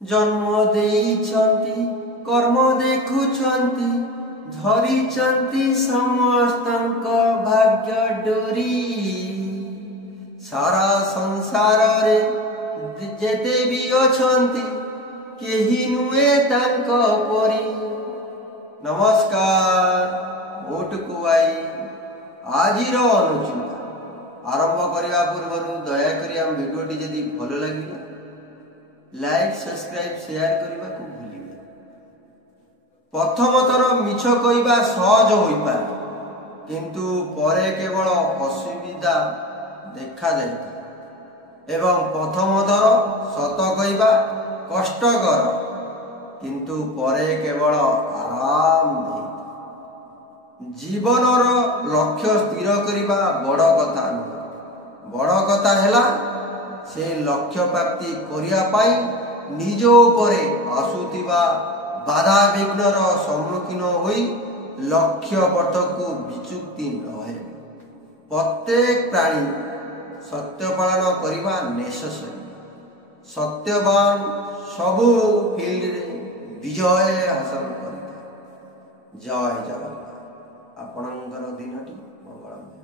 जन्म देइछन्ति कर्म देखुछन्ति धरिछन्ति समस्तଙ୍କ भाग्य डोरी। सारा संसार रे जेते भी अछन्ति केही नुए तांक परी। नमस्कार, ओटकु आई आजिर अनुचिंता आरंभ करने पूर्व दयाकोरी आम भिडियोटी जदि भल लगे लाइक सब्सक्राइब शेयर करने को भूलिए। प्रथम थर मिछ कहवा सहज हो पाए किंतु परे केवल असुविधा देखा जाए एवं प्रथम थर सत कहवा कष्टकर किंतु परे केवल आराम दे। जीवनर लक्ष्य स्थिर करने बड़ कथा नुह। बड़ कथा है से लक्ष्य प्राप्ति करने निज उपरे आसुथिबा बाधा विघ्नर सम्मुखीन होई लक्ष्य पथ को विचुक्ति नहे। प्रत्येक प्राणी सत्य पालन करने नेसेसरी। सत्यवान सबू फील्ड रे विजय हासिल करता। जय जगन्नाथ। आपणकर दिनटी मंगलमय।